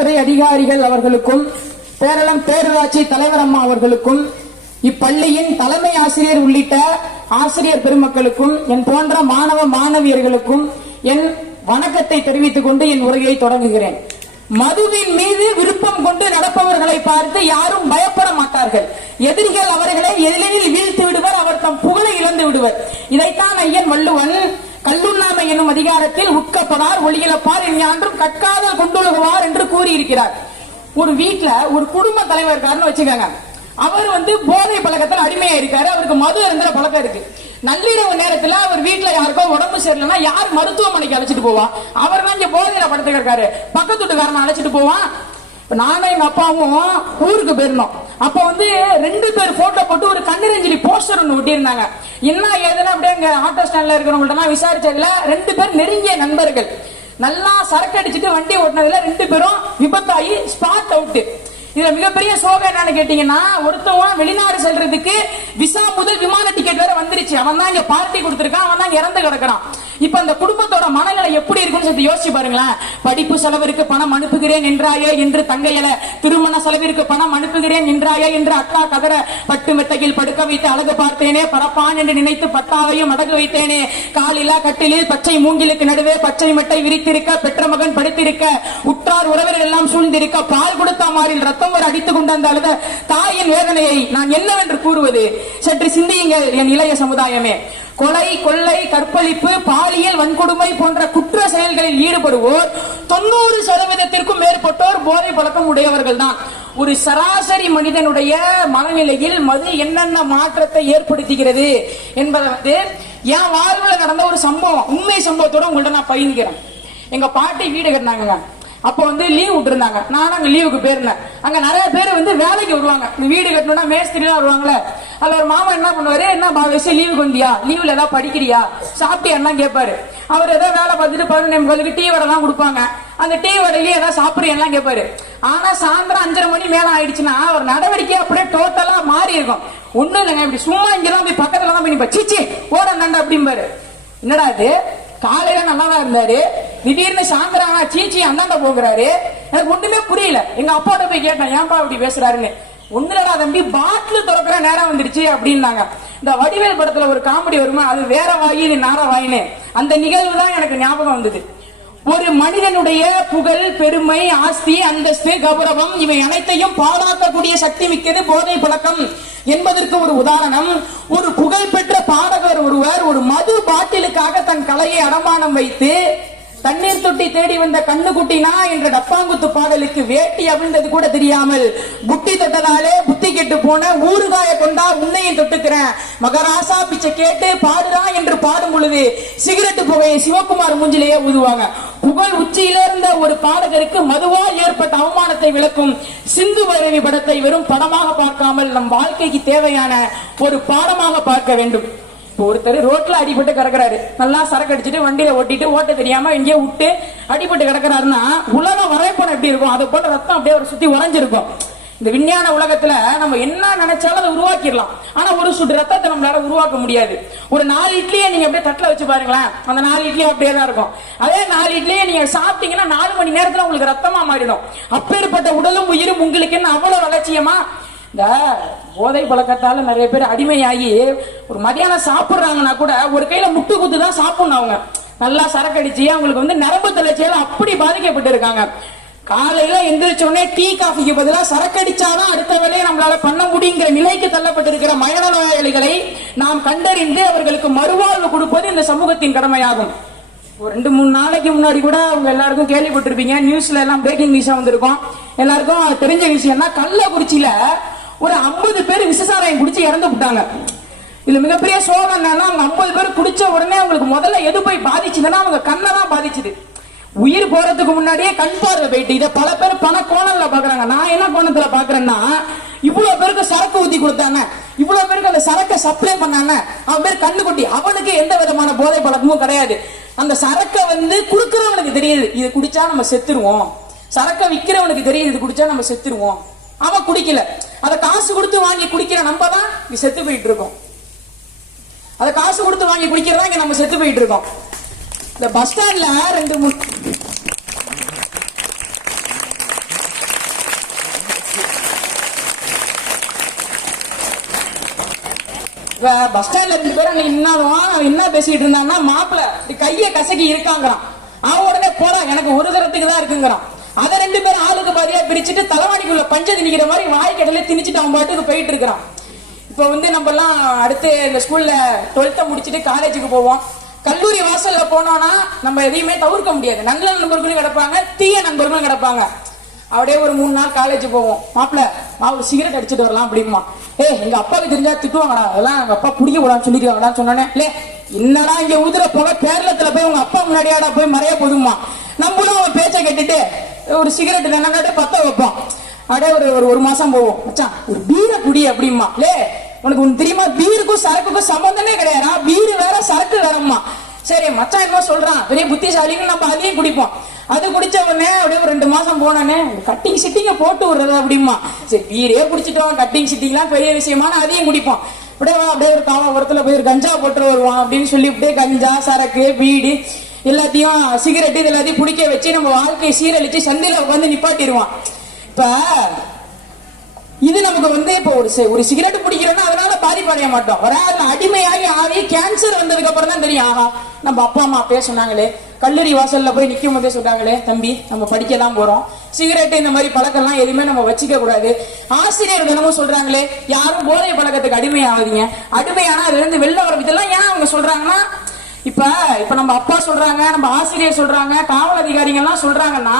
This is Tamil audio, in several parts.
காவல்துறை அதிகாரிகள் அவர்களுக்கும், பேரளம் பேரூராட்சி தலைவர் அம்மா அவர்களுக்கும், இப்பள்ளியின் தலைமை ஆசிரியர் உள்ளிட்ட ஆசிரியர் பெருமக்களுக்கும், என் போன்ற மாணவ மாணவியர்களுக்கும் என் வணக்கத்தை தெரிவித்துக் கொண்டு என் உரையை தொடங்குகிறேன். மதுவின் மீது விருப்பம் கொண்டு நடப்பவர்களை பார்த்து யாரும் பயப்பட மாட்டார்கள். எதிரிகள் அவர்களை எதிரில் வீழ்த்து விடுவர், அவர் தம் புகழை இழந்து விடுவர். இதைத்தான் ஐயன் வள்ளுவன் கல்லுண்ணாமை என்னும் அதிகாரத்தில் உட்கப்படார் ஒளியிழப்பார் எஞ்ஞான்றும் கற்காதல் கொண்டுழுகுவார் என்று கூறியிருக்கிறார். ஒரு வீட்டுல ஒரு குடும்ப தலைவர் இருக்காருன்னு வச்சுக்காங்க. அவர் போதை பழக்கத்தில் அடிமையா இருக்காரு. அவருக்கு மது இருந்த பழக்கம் இருக்கு. நள்ளிரவு நேரத்துல அவர் வீட்டுல யாருக்கோ உடம்பு சரியில்லைன்னா யார் மருத்துவமனைக்கு அழைச்சிட்டு போவா? அவர் தான் இங்க போதையில படுத்து இருக்காரு. பக்கத்து வீட்டுக்காரன் அழைச்சிட்டு போவான். நானும் எங்க அப்பாவும் ஊருக்கு போயிருந்தோம். அப்ப 2 பேர் போட்டோ போட்டு ஒரு கண்ணீரஞ்சலி போஸ்டர் ஒண்ணு ஒட்டியிருந்தாங்க. என்ன ஏதுன்னு அப்படியே எங்க ஆட்டோ ஸ்டாண்ட்ல இருக்கிறவங்கள்ட்ட விசாரிச்சதுல 2 பேர் நெருங்கிய நண்பர்கள். நல்லா சரக்கு அடிச்சுட்டு வண்டி ஓட்டினதுல 2 பேரும் விபத்தாகி ஸ்பாட் அவுட். இதுல மிகப்பெரிய சோகம் என்னன்னு கேட்டீங்கன்னா, ஒருத்தவங்க வெளிநாடு செல்றதுக்கு விசா முதல் விமான டிக்கெட் வேற வந்துருச்சு. அவன் தான் இங்க பார்ட்டி கொடுத்திருக்கான், அவன் தான் இறந்து கிடக்கிறான். இப்ப அந்த குடும்பத்தோட மனநிலை எப்படி இருக்குன்னு யோசிச்சு பாருங்களேன். படிப்பு செலவிற்கு பணம் அனுப்புகிறேன் என்றாயே என்று தங்கையில, திருமண செலவிற்கு பணம் அனுப்புகிறேன் என்றாயே என்று அக்கா கதற, பட்டு மெத்தையில் படுக்க வைத்து அழகு பார்த்தேனே, பரப்பான் என்று நினைத்து பத்தாவையும் அடகு வைத்தேனே, காலிலா கட்டிலில் பச்சை மூங்கிலுக்கு நடுவே பச்சை மெட்டை விரித்திருக்க, பெற்ற மகன் படுத்திருக்க, உற்றார் உறவர்கள் எல்லாம் சூழ்ந்திருக்க, பால் கொடுத்த மாறில் ரத்தம் வர அடித்துக் கொண்டு அந்த அழுத தாயின் வேதனையை நான் என்னவென்று கூறுவது? சற்று சிந்தியுங்கள் என் இளைய சமுதாயமே. கொலை, கொள்ளை, கற்பழிப்பு, பாலியல் வன்கொடுமை போன்ற குற்ற செயல்களில் ஈடுபடுவோர் 90% மேற்பட்டோர் போதை பழக்கம் உடையவர்கள் தான். ஒரு சராசரி மனிதனுடைய மனநிலையில் மது என்னென்ன மாற்றத்தை ஏற்படுத்துகிறது என்பதை என் வாழ்வில் நடந்த ஒரு சம்பவம், உண்மை சம்பவத்தோட உங்கள்ட்ட நான் பகிர்ந்துக்கிறேன். எங்க பாட்டி வீடு கட்டினாங்க. அப்போ லீவ் விட்டுருந்தாங்க. நானும் அங்க லீவுக்கு போயிருந்தேன். அங்க நிறைய பேர் வேலைக்கு வருவாங்க. வீடு கட்டணும்னா மேஸ்திரி எல்லாம் வருவாங்கல்ல. அதுல ஒரு மாமா என்ன பண்ணுவாரு, என்ன பாவேசி லீவுக்கு வந்தியா, லீவ்ல ஏதாவது படிக்கிறியா, சாப்பிட்டியா என்ன கேட்பாரு. அவர் ஏதாவது வேலை பார்த்துட்டு 11 டீ வடை எல்லாம் கொடுப்பாங்க. அந்த டீ வடையிலேயே ஏதாவது சாப்பிடுறீங்கலாம் கேட்பாரு. ஆனா சாயந்தரம் 5:30 மணி மேல ஆயிடுச்சுன்னா அவர் நடவடிக்கை அப்படியே டோட்டலா மாறி இருக்கும். ஒண்ணும் இல்லைங்க, இப்படி சும்மா இங்கெல்லாம் போய் பக்கத்துல தான் போய் சிச்சி ஓட நண்ட அப்படிம்பாரு. என்னடா இது, காலையில நல்லாதான் இருந்தாரு, திடீர்னு சாயந்தரம் சீச்சி அண்ணாண்ட போகிறாரு. எனக்கு ஒண்ணுமே புரியல. எங்க அப்பாட்ட போய் கேட்டேன், ஏன்பா அப்படி பேசுறாருன்னு. ஒண்ணுலடா தம்பி, பாட்டில் திறக்கிற நேரம் வந்துருச்சு அப்படின்னாங்க. இந்த வடிவேல் படத்துல ஒரு காமெடி வருமா, அது வேற வாயின்னு நார வாயின்னு, அந்த நிகழ்வு தான் எனக்கு ஞாபகம் வந்தது. ஒரு மனிதனுடைய புகழ், பெருமை, ஆஸ்தி, அந்தஸ்து, கௌரவம் இவை அனைத்தையும் பாழாக்கக்கூடிய சக்தி மிக்கது போதை பழக்கம் என்பதற்கு ஒரு உதாரணம். ஒரு புகழ்பெற்ற பாடகர் ஒருவர் ஒரு மது பாட்டிலுக்காக தன் கலையை அடமானம் வைத்து தண்ணீர் தொட்டி தேடி வந்த கண்ணுக்குட்டினா என்ற டப்பாங்குத்து பாடலுக்கு வேட்டி அவிழ்ந்தது கூட தெரியாமல் புட்டி தொட்டதாலே புத்தி கெட்டு போன ஊறுகாய கொண்டா உன்னையும் தொட்டுக்கிறேன் மகராசா பிச்சை கேட்டு பாடுறா என்று பாடும் பொழுது சிகரெட்டு புகையை சிவகுமார் மூஞ்சிலேயே ஊதுவாங்க. புகழ் உச்சியில இருந்த ஒரு பாடகருக்கு மதுவால் ஏற்பட்ட அவமானத்தை விளக்கும் சிந்து பைரவி படத்தை வெறும் படமாக பார்க்காமல் நம் வாழ்க்கைக்கு தேவையான ஒரு பாடமாக பார்க்க வேண்டும். ஒருத்தர் ரோட்ல அடிபட்டு கிடக்கிறாரு, நல்லா சரக்கு அடிச்சுட்டு வண்டியில ஓட்டிட்டு ஓட்ட தெரியாம எங்கேயோ விட்டு அடிபட்டு கிடக்கிறாருன்னா உலகம் வரைபடம் எப்படி இருக்கும், அதை போல ரத்தம் அப்படியே ஒரு சுத்தி உறைஞ்சிருக்கும். இந்த விஞ்ஞான உலகத்துல நம்ம என்ன நினைச்சாலும் அதை உருவாக்கிடலாம். ஆனா ஒரு சுட்டு ரத்தத்தை நம்மளால உருவாக்க முடியாது. ஒரு 4 இட்லியை நீங்க அப்படியே தட்டுல வச்சு பாருங்களேன், அந்த 4 இட்லி அப்படியே தான் இருக்கும். அதே 4 இட்லியை நீங்க சாப்பிட்டீங்கன்னா 4 மணி நேரத்துல உங்களுக்கு ரத்தமா மாறிடும். அப்பேற்பட்ட உடலும் உயிரும் உங்களுக்கு என்ன அவ்வளவு அலட்சியமா? இந்த போதை பழக்கத்தால நிறைய பேர் அடிமையாகி ஒரு மதியானம் சாப்பிடுறாங்கன்னா கூட ஒரு கையில முட்டு குத்து தான் சாப்பிடணும். அவங்க நல்லா சரக்கடிச்சு அவங்களுக்கு நரம்பு தளர்ச்சியால அப்படி பாதிக்கப்பட்டு இருக்காங்க. காலையில எந்திரிச்ச உடனே டீ காஃபிக்கு பதிலாக சரக்கடிச்சாதான் அடுத்த வேலையை நம்மளால பண்ண முடியுங்கிற நிலைக்கு தள்ளப்பட்டிருக்கிற மயண நோயாளிகளை நாம் கண்டறிந்து அவர்களுக்கு மறுவாழ்வு கொடுப்பது இந்த சமூகத்தின் கடமையாகும். ஒரு 2-3 நாளைக்கு முன்னாடி கூட அவங்க எல்லாருக்கும் கேள்விப்பட்டிருப்பீங்க, நியூஸ்ல எல்லாம் பிரேக்கிங் நியூஸா வந்திருக்கும். எல்லாருக்கும் தெரிஞ்ச விஷயம்னா கள்ளக்குறிச்சியில ஒரு 50 பேர் விஷசாராயம் குடிச்சு இறந்து விட்டாங்க. இதுல மிகப்பெரிய சோகம் என்னன்னா, அவங்க 50 பேர் குடிச்ச உடனே அவங்களுக்கு முதல்ல எது போய் பாதிச்சுதுன்னா அவங்க கண்ணை தான் பாதிச்சுது. உயிர் போறதுக்கு முன்னாடியே கண் பார்வை போயிட்டு. இதை பல பேர் பண கோணல்ல பாக்குறாங்க. நான் என்ன கோணத்துல பாக்குறேன்னா, இவ்வளவு பேருக்கு சரக்கு ஊத்தி கொடுத்தாங்க, இவ்வளவு பேருக்கு அந்த சரக்கை சப்ளை பண்ணாங்க, அவன் பேர் கண்ணு குட்டி, அவனுக்கு எந்த விதமான போதை பழக்கமும் கிடையாது. அந்த சரக்கை குடுக்கிறவனுக்கு தெரியுது இது குடிச்சா நம்ம செத்துருவோம், சரக்கை விக்கிறவனுக்கு தெரியுது இது குடிச்சா நம்ம செத்துருவோம், அவன் குடிக்கல. அதை காசு கொடுத்து வாங்கி குடிக்கிற நம்ம தான் இங்க செத்து போயிட்டு இருக்கோம். அதை காசு கொடுத்து வாங்கி குடிக்கிறதா இங்க நம்ம செத்து போயிட்டு இருக்கோம். இந்த பஸ் ஸ்டாண்ட்ல 2-3 பஸ் ஸ்டாண்ட்ல 2 பேரும் அன்னைக்கு நின்னாலும் என்ன பேசிட்டு இருந்தான்னா, மாப்பிள்ள கைய கசக்கி இருக்காங்கிறான். அவன் உடனே போடா எனக்கு ஒரு தரத்துக்கு தான் இருக்குங்கிறான். அதை 2 பேரும் ஆளுக்கு பாதியா பிரிச்சுட்டு தலைவாணிக்குள்ள பஞ்ச திணிக்கிற மாதிரி வாய் கடல திணிச்சுட்டு அவன் பாட்டுக்கு போயிட்டு இருக்கிறான். இப்ப நம்ம எல்லாம் அடுத்து இந்த ஸ்கூல்ல 12th முடிச்சுட்டு காலேஜுக்கு போவோம். கல்லூரி வாசல்ல போனோம்னா நம்ம எதையுமே தவிர்க்க முடியாது. நல்ல நண்பர்களும் கிடப்பாங்க, தீய நண்பர்களும் கிடப்பாங்க. அப்படியே ஒரு 3 நாள் காலேஜ் போவோம். மாப்பிள்ள ஒரு சிகரெட் அடிச்சுட்டு வரலாம் அப்படிமா. எங்க அப்பாவுக்கு தெரிஞ்சா திட்டுவாங்கடா, அதெல்லாம் எங்க அப்பா பிடிக்க கூடாதுன்னு சொல்லிடுவாங்கடான்னு சொன்னேன். இல்ல என்னடா இங்க ஊதுற போக கேரளத்துல போய் உங்க அப்பா முன்னாடியாடா போய் மறைய போதுமா. நம்மளும் அவன் பேச்சை கேட்டுட்டு ஒரு சிகரெட் என்னன்னு பத்த வைப்போம். அப்படியே ஒரு மாசம் போவோம். மச்சான் ஒரு பீரை குடி அப்படிமா. லே உனக்கு ஒண்ணு தெரியுமா, பீருக்கும் சரக்குக்கும் சம்பந்தமே கிடையாதா, பீரு வேற சரக்கு வேறம்மா. சரி மச்சான் என்ன சொல்றான், பெரிய புத்திசாலின்னு நம்ம அதையும் குடிப்போம். அது குடிச்ச உடனே அப்படியே ஒரு 2 மாசம் போனோன்னே கட்டிங் சிட்டிங்க போட்டு விடுறது அப்படிமா. சரி பீரே குடிச்சிட்டோம், கட்டிங் சிட்டிங்லாம் பெரிய விஷயமான அதையும் குடிப்போம். அப்படியே ஒரு காவரத்துல போய் ஒரு கஞ்சா போட்டு வருவான் அப்படின்னு சொல்லி அப்படியே கஞ்சா சரக்கு பீடி எல்லாத்தையும் சிகரெட் இது எல்லாத்தையும் குடிக்க வச்சு நம்ம வாழ்க்கையை சீரழிச்சு சந்தையில உட்காந்து நிப்பாட்டிடுவான். இப்ப இது நமக்கு இப்போ ஒரு சிகரெட் பிடிக்கிறோம்னா அதனால பாதிப்படைய மாட்டோம். அதுல அடிமையாகி ஆகி கேன்சர் வந்ததுக்கு அப்புறம் தான் தெரியும், ஆஹா நம்ம அப்பா அம்மா அப்பயே சொன்னாங்களே, கல்லூரி வாசல்ல போய் நிக்கும் போதே சொல்றாங்களே, தம்பி நம்ம படிக்க தான் போறோம், சிகரெட் இந்த மாதிரி பழக்கம்லாம் எதுவுமே நம்ம வச்சுக்க கூடாது. ஆசிரியர் தினமும் சொல்றாங்களே, யாரும் போதை பழக்கத்துக்கு அடிமையாகாதீங்க, அடிமையானா அதுல இருந்து வெளில வர. இதெல்லாம் ஏன் அவங்க சொல்றாங்கன்னா, இப்ப நம்ம அப்பா சொல்றாங்க, நம்ம ஆசிரியர் சொல்றாங்க, காவல் அதிகாரிகள் எல்லாம் சொல்றாங்கன்னா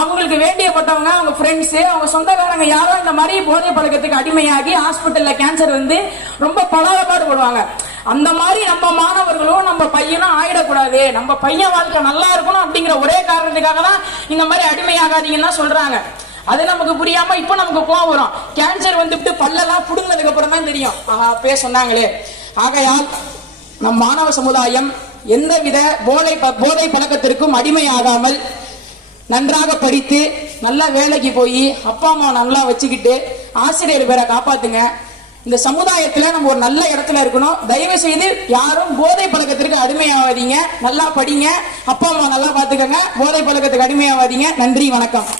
அவங்களுக்கு வேண்டியப்பட்டவங்க, அவங்க ஃப்ரெண்ட்ஸ், அவங்க சொந்தக்காரங்க யாரும் இந்த மாதிரி போதை பழக்கத்துக்கு அடிமையாகி ஹாஸ்பிட்டல்ல கேன்சர் வந்து ரொம்ப பலாபாடு போடுவாங்க. அந்த மாதிரி நம்ம மாணவர்களும் நம்ம பையனும் ஆயிடக்கூடாது, நம்ம பையன் வாழ்க்கை நல்லா இருக்கணும் அப்படிங்கிற ஒரே காரணத்துக்காக தான் இந்த மாதிரி அடிமையாகாதீங்கன்னா சொல்றாங்க. அது நமக்கு புரியாம இப்ப நமக்கு கோவம் வரும். கேன்சர் வந்துட்டு பல்லெல்லாம் புடுங்கினதுக்கு அப்புறம் தான் தெரியும், ஆஹா சொன்னாங்களே. ஆகையால் நம் மாணவ சமுதாயம் எந்தவித போதை பழக்கத்திற்கும் அடிமையாகாமல் நன்றாக படித்து நல்ல வேலைக்கு போய் அப்பா அம்மா நல்லா வச்சுக்கிட்டு ஆசிரியர் பேரை காப்பாத்துங்க. இந்த சமுதாயத்துல நம்ம ஒரு நல்ல இடத்துல இருக்கணும். தயவு செய்து யாரும் போதை பழக்கத்திற்கு அடிமையாவாதீங்க, நல்லா படிங்க, அப்பா அம்மா நல்லா பாத்துக்கங்க, போதை பழக்கத்துக்கு அடிமையாவாதீங்க. நன்றி, வணக்கம்.